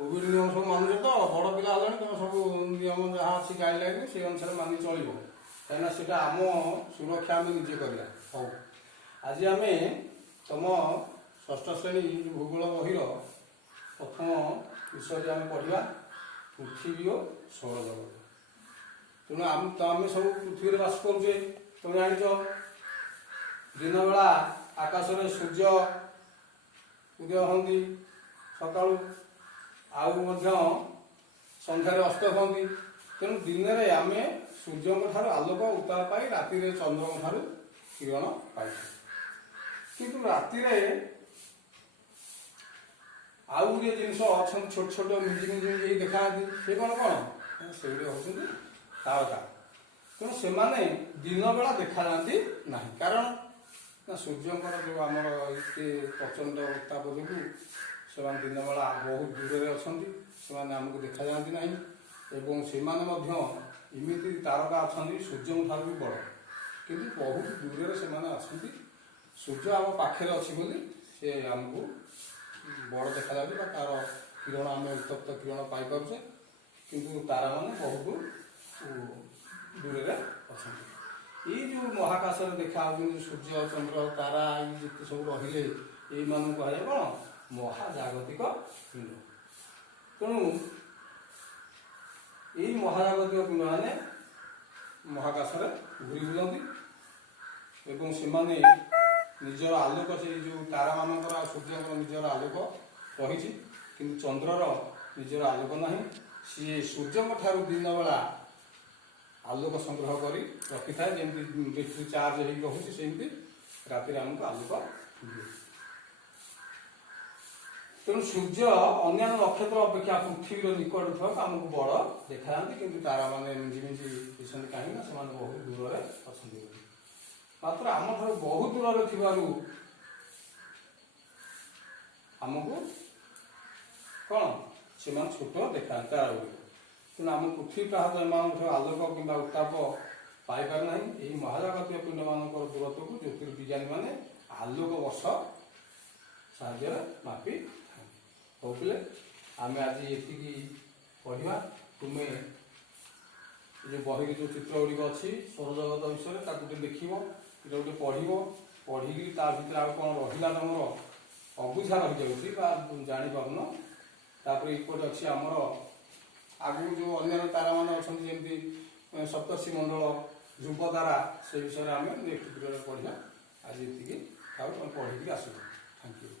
Covid ନିୟମ ସବୁ ମାନୁଛ ତ? ବଡ଼ ପିଲା ହେଲାଣି ତମେ ସବୁ ନିୟମ ଯାହା ଅଛି ଗାଇଡଲାଇନ୍ ସେଇ ଅନୁସାରେ ମାନି ଚଳିବ, କାହିଁକିନା ସେଇଟା ଆମ ସୁରକ୍ଷା ଆମେ ନିଜେ କରିବା। ହଉ, ଆଜି ଆମେ ତମ ଷଷ୍ଠ ଶ୍ରେଣୀ ଭୂଗୋଳ ବହିର ପ୍ରଥମ ବିଷୟରେ ଆମେ ପଢ଼ିବା ପୃଥିବୀ ଓ ସୌରଜଗତ। ତେଣୁ ଆମେ ସବୁ ପୃଥିବୀରେ ବାସ କରୁଛେ। ତମେ ଜାଣିଛ ଦିନବେଳା ଆକାଶରେ ସୂର୍ଯ୍ୟ ଉଦୟ ହୁଅନ୍ତି ସକାଳୁ, ଆଉ ମଧ୍ୟ ସନ୍ଧ୍ୟାରେ ଅସ୍ତ ହୁଅନ୍ତି। ତେଣୁ ଦିନରେ ଆମେ ସୂର୍ଯ୍ୟଙ୍କ ଠାରୁ ଆଲୋକ ଉତ୍ତାପ ପାଇ ରାତିରେ ଚନ୍ଦ୍ରଙ୍କ ଠାରୁ କିରଣ ପାଇଥାଉ। କିନ୍ତୁ ରାତିରେ ଆଉ ଗୋଟିଏ ଜିନିଷ ଅଛନ୍ତି, ଛୋଟ ଛୋଟ ମିଞ୍ଜି ମିଞ୍ଜି ଦେଖାଯାଆନ୍ତି। ସେ କ'ଣ ସେଗୁଡ଼ିକ ହେଉଛନ୍ତି ତାରକା। ତେଣୁ ସେମାନେ ଦିନ ବେଳା ଦେଖାଯାଆନ୍ତି ନାହିଁ, କାରଣ ନା ସୂର୍ଯ୍ୟଙ୍କର ଯେଉଁ ଆମର ଏତେ ପ୍ରଚଣ୍ଡ ଉତ୍ତାପ ଯୋଗୁଁ ସେମାନେ ଦିନବେଳା ବହୁତ ଦୂରରେ ଅଛନ୍ତି, ସେମାନେ ଆମକୁ ଦେଖାଯାଆନ୍ତି ନାହିଁ। ଏବଂ ସେମାନେ ମଧ୍ୟ ଏମିତି ତାରକା ଅଛନ୍ତି ସୂର୍ଯ୍ୟଙ୍କ ଠାରୁ ବି ବଡ଼, କିନ୍ତୁ ବହୁତ ଦୂରରେ ସେମାନେ ଅଛନ୍ତି। ସୂର୍ଯ୍ୟ ଆମ ପାଖରେ ଅଛି ବୋଲି ସେ ଆମକୁ ବଡ଼ ଦେଖାଯାଉଛି ବା ତାର କିରଣ ଆମେ ଉତ୍ତପ୍ତ କିରଣ ପାଇପାରୁଛେ, କିନ୍ତୁ ତାରାମାନେ ବହୁତ ଦୂରରେ ଅଛନ୍ତି। ଏଇ ଯେଉଁ ମହାକାଶରେ ଦେଖାଯାଉଛନ୍ତି ସୂର୍ଯ୍ୟ ଚନ୍ଦ୍ର ତାରା ଏଇ ଯେତେ ସବୁ ରହିଲେ ଏଇମାନଙ୍କୁ କୁହାଯାଏ କ'ଣ? ମହାଜାଗତିକ ପିଣ୍ଡ। ତେଣୁ ଏଇ ମହାଜାଗତିକ ପିଣ୍ଡମାନେ ମହାକାଶରେ ଘୁରି ବୁଲନ୍ତି ଏବଂ ସେମାନେ ନିଜର ଆଲୋକ, ସେଇ ଯେଉଁ ତାରାମାନଙ୍କର ଆଉ ସୂର୍ଯ୍ୟଙ୍କର ନିଜର ଆଲୋକ ରହିଛି, କିନ୍ତୁ ଚନ୍ଦ୍ରର ନିଜର ଆଲୋକ ନାହିଁ। ସିଏ ସୂର୍ଯ୍ୟଙ୍କ ଠାରୁ ଦିନବେଳା ଆଲୋକ ସଂଗ୍ରହ କରି ରଖିଥାଏ, ଯେମିତି ବ୍ୟାଟେରୀ ଚାର୍ଜ ହେଇକି ରହୁଛି, ସେମିତି ରାତିରେ ଆମକୁ ଆଲୋକ ଦିଏ। ତେଣୁ ସୂର୍ଯ୍ୟ ଅନ୍ୟାନ୍ୟ ନକ୍ଷତ୍ର ଅପେକ୍ଷା ପୃଥିବୀର ନିକଟରେ ଥିବାକୁ ଆମକୁ ବଡ଼ ଦେଖାଯାଆନ୍ତି, କିନ୍ତୁ ତାରାମାନେ ମିଞ୍ଜି ମିଞ୍ଜି ଦିଶନ୍ତି, କାହିଁକିନା ସେମାନେ ବହୁତ ଦୂରରେ ଅଛନ୍ତି। ମାତ୍ର ଆମଠାରୁ ବହୁତ ଦୂରରେ ଥିବାରୁ ଆମକୁ କ'ଣ ସେମାନେ ଛୋଟ ଦେଖାଯାଆନ୍ତି ତାରାଗୁଡ଼ିକ। ତେଣୁ ଆମ ପୃଥିବୀ ପ୍ରାନ୍ତ ଏମାନଙ୍କଠାରୁ ଆଲୋକ କିମ୍ବା ଉତ୍ତାପ ପାଇପାରେ ନାହିଁ। ଏହି ମହାଜାଗତିକ ପିଣ୍ଡମାନଙ୍କର ଦୂରତ୍ୱକୁ ଜ୍ୟୋତିର୍ବିଜ୍ଞାନୀମାନେ ଆଲୋକ ବର୍ଷ ସାହାଯ୍ୟରେ ମାପିଥାନ୍ତି। ହଉ ପିଲେ, ଆମେ ଆଜି ଏତିକି ପଢ଼ିବା। ତୁମେ ଯେଉଁ ବହିରେ ଯେଉଁ ଚିତ୍ର ଗୁଡ଼ିକ ଅଛି ସୌରଜଗତ ବିଷୟରେ ତାକୁ ଟିକେ ଦେଖିବ, ଟିକେ ଗୋଟେ ପଢ଼ିବ। ପଢ଼ିକି ତା ଭିତରେ ଆଉ କ'ଣ ରହିଲା ତମର ଅବୁଝା ରହିଯାଉଛି ବା ଜାଣିପାରୁନ, ତାପରେ ଏପଟେ ଅଛି ଆମର ଆଗକୁ ଯେଉଁ ଅନ୍ୟାନ୍ୟ ତାରାମାନେ ଅଛନ୍ତି, ଯେମିତି ସପ୍ତର୍ଷି ମଣ୍ଡଳ, ଧ୍ରୁବ ତାରା, ସେ ବିଷୟରେ ଆମେ ନେକ୍ସଟ ପିରିୟଡ଼ରେ ପଢ଼ିବା। ଆଜି ଏତିକି ଆଉ ପଢ଼ିକି ଆସିବ। Thank you.